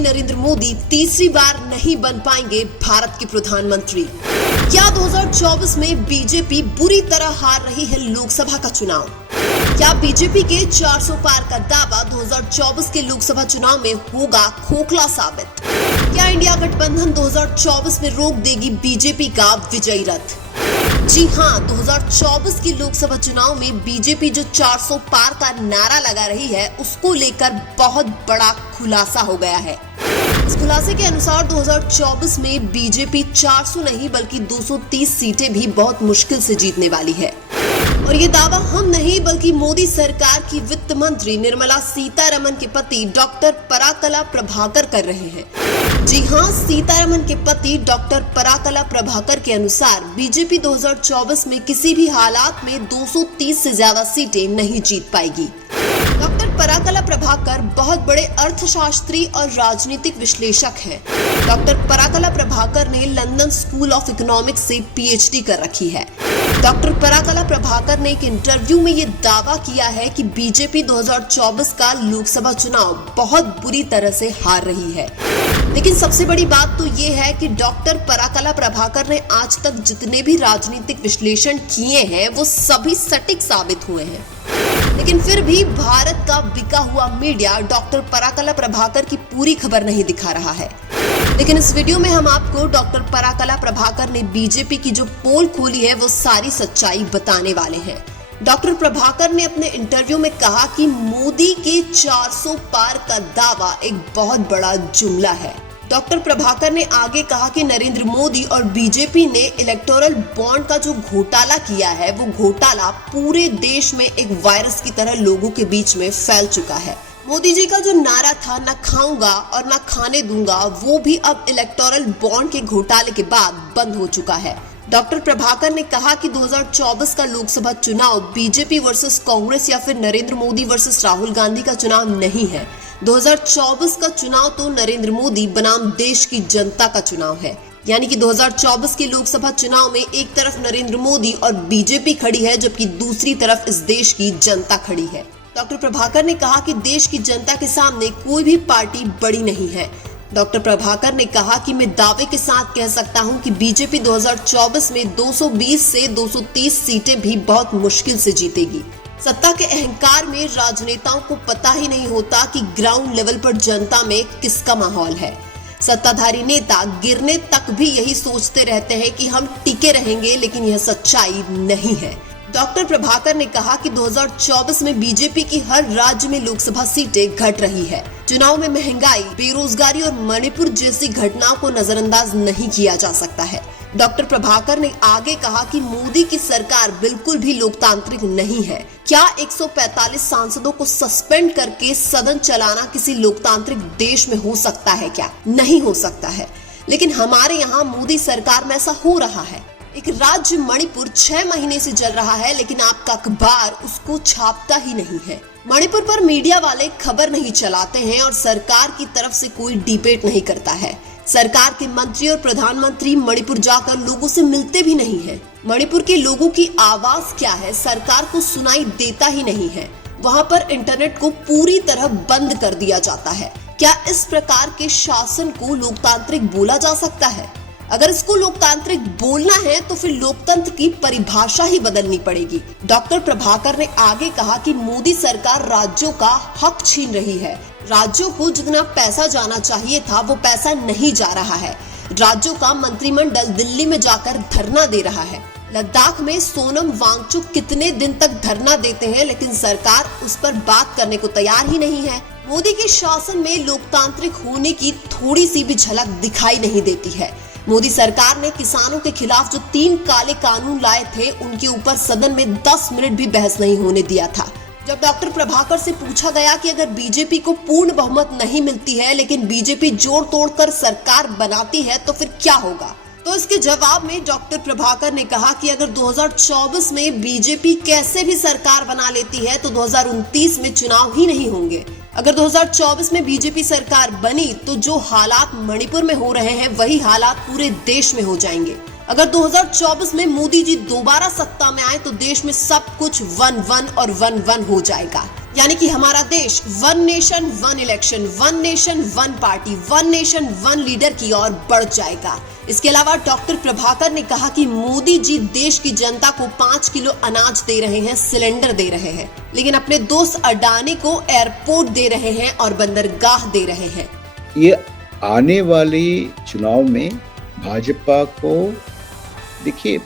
में नरेंद्र मोदी तीसरी बार नहीं बन पाएंगे भारत के प्रधानमंत्री। क्या 2024 में बीजेपी बुरी तरह हार रही है लोकसभा का चुनाव? क्या बीजेपी के 400 पार का दावा 2024 के लोकसभा चुनाव में होगा खोखला साबित? क्या इंडिया गठबंधन 2024 में रोक देगी बीजेपी का विजयी रथ? जी हां, 2024 के लोकसभा चुनाव में बीजेपी जो 400 पार का नारा लगा रही है, उसको लेकर बहुत बड़ा खुलासा हो गया है। इस खुलासे के अनुसार 2024 में बीजेपी 400 नहीं बल्कि 230 सीटें भी बहुत मुश्किल से जीतने वाली है। और ये दावा हम नहीं बल्कि मोदी सरकार की वित्त मंत्री निर्मला सीतारमण के पति डॉक्टर पराकला प्रभाकर कर रहे हैं। जी हां, सीतारमण के पति डॉक्टर पराकला प्रभाकर के अनुसार बीजेपी 2024 में किसी भी हालात में 230 से ज्यादा सीटें नहीं जीत पाएगी। डॉक्टर पराकला प्रभाकर बहुत बड़े अर्थशास्त्री और राजनीतिक विश्लेषक हैं। डॉक्टर पराकला प्रभाकर ने लंदन स्कूल ऑफ इकोनॉमिक्स से पीएचडी कर रखी है। डॉक्टर पराकला प्रभाकर ने एक इंटरव्यू में ये दावा किया है कि बीजेपी 2024 का लोकसभा चुनाव बहुत बुरी तरह से हार रही है। लेकिन सबसे बड़ी बात तो ये है कि डॉक्टर पराकला प्रभाकर ने आज तक जितने भी राजनीतिक विश्लेषण किए हैं वो सभी सटीक साबित हुए हैं। लेकिन फिर भी भारत का बिका हुआ मीडिया डॉक्टर पराकला प्रभाकर की पूरी खबर नहीं दिखा रहा है। लेकिन इस वीडियो में हम आपको डॉक्टर पराकला प्रभाकर ने बीजेपी की जो पोल खोली है वो सारी सच्चाई बताने वाले हैं। डॉक्टर प्रभाकर ने अपने इंटरव्यू में कहा कि मोदी के 400 पार का दावा एक बहुत बड़ा जुमला है। डॉक्टर प्रभाकर ने आगे कहा कि नरेंद्र मोदी और बीजेपी ने इलेक्टोरल बॉन्ड का जो घोटाला किया है वो घोटाला पूरे देश में एक वायरस की तरह लोगों के बीच में फैल चुका है। मोदी जी का जो नारा था न खाऊंगा और न खाने दूंगा, वो भी अब इलेक्टोरल बॉन्ड के घोटाले के बाद बंद हो चुका है। डॉक्टर प्रभाकर ने कहा कि 2024 का लोकसभा चुनाव बीजेपी वर्सेस कांग्रेस या फिर नरेंद्र मोदी वर्सेस राहुल गांधी का चुनाव नहीं है। 2024 का चुनाव तो नरेंद्र मोदी बनाम देश की जनता का चुनाव है। यानी कि 2024 के लोकसभा चुनाव में एक तरफ नरेंद्र मोदी और बीजेपी खड़ी है, जबकि दूसरी तरफ इस देश की जनता खड़ी है। डॉक्टर प्रभाकर ने कहा कि देश की जनता के सामने कोई भी पार्टी बड़ी नहीं है। डॉक्टर प्रभाकर ने कहा कि मैं दावे के साथ कह सकता हूं कि बीजेपी 2024 में 220 से 230 सीटें भी बहुत मुश्किल से जीतेगी। सत्ता के अहंकार में राजनेताओं को पता ही नहीं होता कि ग्राउंड लेवल पर जनता में किसका माहौल है। सत्ताधारी नेता गिरने तक भी यही सोचते रहते हैं कि हम टिके रहेंगे, लेकिन यह सच्चाई नहीं है। डॉक्टर प्रभाकर ने कहा कि 2024 में बीजेपी की हर राज्य में लोकसभा सीटें घट रही है। चुनाव में महंगाई, बेरोजगारी और मणिपुर जैसी घटनाओं को नजरअंदाज नहीं किया जा सकता है। डॉक्टर प्रभाकर ने आगे कहा कि मोदी की सरकार बिल्कुल भी लोकतांत्रिक नहीं है। क्या 145 सांसदों को सस्पेंड करके सदन चलाना किसी लोकतांत्रिक देश में हो सकता है? क्या नहीं हो सकता है। लेकिन हमारे यहाँ मोदी सरकार में ऐसा हो रहा है। एक राज्य मणिपुर 6 महीने से जल रहा है, लेकिन आपका अखबार उसको छापता ही नहीं है। मणिपुर पर मीडिया वाले खबर नहीं चलाते हैं और सरकार की तरफ से कोई डिबेट नहीं करता है। सरकार के मंत्री और प्रधानमंत्री मणिपुर जाकर लोगों से मिलते भी नहीं हैं। मणिपुर के लोगों की आवाज क्या है, सरकार को सुनाई देता ही नहीं है। वहां पर इंटरनेट को पूरी तरह बंद कर दिया जाता है। क्या इस प्रकार के शासन को लोकतांत्रिक बोला जा सकता है? अगर इसको लोकतांत्रिक बोलना है तो फिर लोकतंत्र की परिभाषा ही बदलनी पड़ेगी। डॉक्टर प्रभाकर ने आगे कहा कि मोदी सरकार राज्यों का हक छीन रही है। राज्यों को जितना पैसा जाना चाहिए था वो पैसा नहीं जा रहा है। राज्यों का मंत्रिमंडल दिल्ली में जाकर धरना दे रहा है। लद्दाख में सोनम वांगचुक कितने दिन तक धरना देते हैं, लेकिन सरकार उस पर बात करने को तैयार ही नहीं है। मोदी के शासन में लोकतांत्रिक होने की थोड़ी सी भी झलक दिखाई नहीं देती है। मोदी सरकार ने किसानों के खिलाफ जो 3 काले कानून लाए थे, उनके ऊपर सदन में 10 मिनट भी बहस नहीं होने दिया था। जब डॉक्टर प्रभाकर से पूछा गया कि अगर बीजेपी को पूर्ण बहुमत नहीं मिलती है, लेकिन बीजेपी जोड़ तोड़कर सरकार बनाती है, तो फिर क्या होगा? तो इसके जवाब में डॉक्टर प्रभाकर ने कहा कि अगर 2024 में बीजेपी कैसे भी सरकार बना लेती है तो 2029 में चुनाव ही नहीं होंगे। अगर 2024 में बीजेपी सरकार बनी तो जो हालात मणिपुर में हो रहे हैं वही हालात पूरे देश में हो जाएंगे। अगर 2024 में मोदी जी दोबारा सत्ता में आए तो देश में सब कुछ 1-1 और 1-1 हो जाएगा। यानी कि हमारा देश 1 nation 1 election, 1 nation 1 party, 1 nation 1 leader की ओर बढ़ जाएगा। इसके अलावा डॉक्टर प्रभाकर ने कहा कि मोदी जी देश की जनता को 5 किलो अनाज दे रहे हैं, सिलेंडर दे रहे हैं, लेकिन अपने दोस्त अडानी को एयरपोर्ट दे रहे हैं और बंदरगाह दे रहे हैं। ये आने वाले चुनाव में भाजपा को देखिए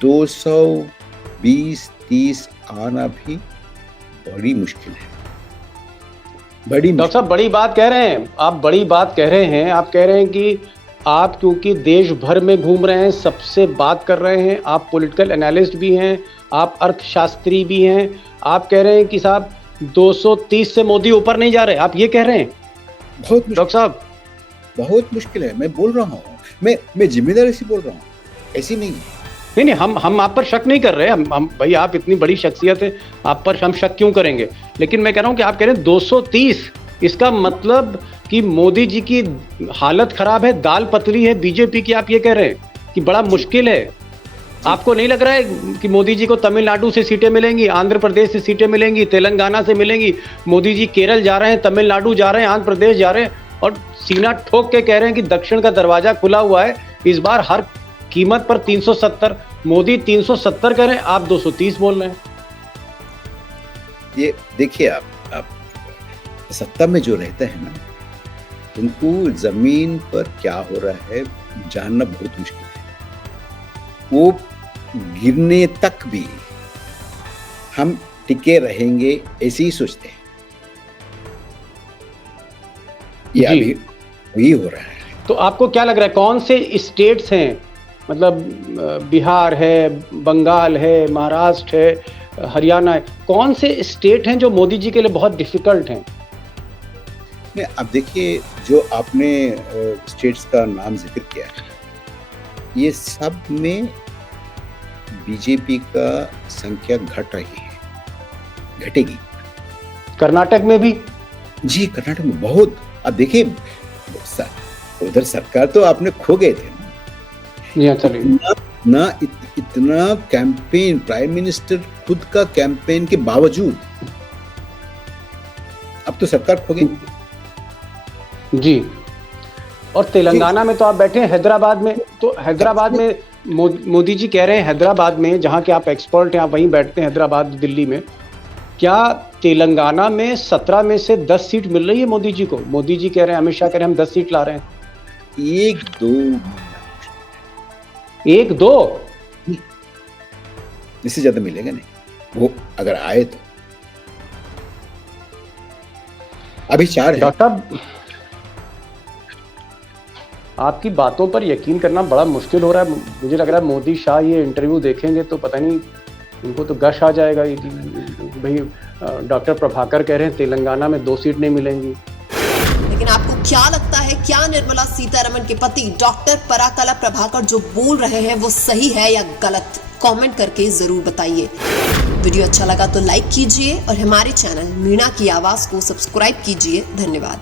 220-30 आना भी बड़ी मुश्किल है। डॉक्टर साहब बड़ी बात कह रहे हैं आप, बड़ी बात कह रहे हैं आप। कह रहे हैं कि आप क्योंकि देश भर में घूम रहे हैं, सबसे बात कर रहे हैं, आप पॉलिटिकल एनालिस्ट भी हैं, आप अर्थशास्त्री भी हैं, आप कह रहे हैं कि साहब 230 से मोदी ऊपर नहीं जा रहे, आप ये कह रहे हैं। बहुत डॉक्टर साहब बहुत मुश्किल है। मैं बोल रहा हूँ, मैं जिम्मेदारी से बोल रहा हूँ, ऐसी नहीं है। नहीं, हम आप पर शक नहीं कर रहे। हम भाई, आप इतनी बड़ी शख्सियत है, आप पर हम शक क्यों करेंगे। लेकिन मैं कह रहा हूं कि आप कह रहे हैं 230, इसका मतलब कि मोदी जी की हालत खराब है, दाल पतली है बीजेपी की। आप ये कह रहे हैं कि बड़ा मुश्किल है। आपको नहीं लग रहा है कि मोदी जी को तमिलनाडु से सीटें मिलेंगी, आंध्र प्रदेश से सीटें मिलेंगी, तेलंगाना से मिलेंगी। मोदी जी केरल जा रहे हैं, तमिलनाडु जा रहे हैं, आंध्र प्रदेश जा रहे हैं और सीना ठोक के कह रहे हैं कि दक्षिण का दरवाजा खुला हुआ है, इस बार हर कीमत पर 370। मोदी 370 कह रहे हैं, आप 230 बोल रहे हैं। ये देखिए, आप सत्ता में जो रहते हैं ना, उनको जमीन पर क्या हो रहा है जानना बहुत मुश्किल है। वो गिरने तक भी हम टिके रहेंगे ऐसे ही सोचते हैं। ये अभी वही हो रहा है। तो आपको क्या लग रहा है, कौन से स्टेट्स हैं, मतलब बिहार है, बंगाल है, महाराष्ट्र है, हरियाणा है, कौन से स्टेट हैं जो मोदी जी के लिए बहुत डिफिकल्ट हैं? अब देखिए, जो आपने स्टेट्स का नाम जिक्र किया है, ये सब में बीजेपी का संख्या घट रही है, घटेगी। कर्नाटक में भी? जी, कर्नाटक में बहुत। अब देखिए, उधर सरकार तो आपने खो गए थे ना, इतना कैंपेन, प्राइम मिनिस्टर खुद का कैंपेन के बावजूद अब तो सरकार खो गई जी। और तेलंगाना में तो आप बैठे हैं, हैदराबाद में, तो हैदराबाद में मोदी जी कह रहे हैं, हैदराबाद में जहां के आप एक्सपर्ट हैं, आप वहीं बैठते हैं, हैदराबाद दिल्ली में, क्या तेलंगाना में 17 में से 10 सीट मिल रही है मोदी जी को? मोदी जी कह रहे हैं, अमित शाह कह रहे हैं, हम 10 सीट ला रहे हैं। 1-2 इससे ज्यादा मिलेगा नहीं, वो अगर आए तो। अभी 4 है। डॉक्टर, आपकी बातों पर यकीन करना बड़ा मुश्किल हो रहा है। मुझे लग रहा है मोदी शाह ये इंटरव्यू देखेंगे तो पता नहीं, उनको तो गश आ जाएगा। भाई डॉक्टर प्रभाकर कह रहे हैं तेलंगाना में 2 सीट नहीं मिलेंगी। लेकिन आपको क्या लगता है, क्या निर्मला सीतारमण के पति डॉक्टर पराकला प्रभाकर जो बोल रहे हैं वो सही है या गलत? कमेंट करके जरूर बताइए। वीडियो अच्छा लगा तो लाइक कीजिए और हमारे चैनल मीणा की आवाज को सब्सक्राइब कीजिए। धन्यवाद।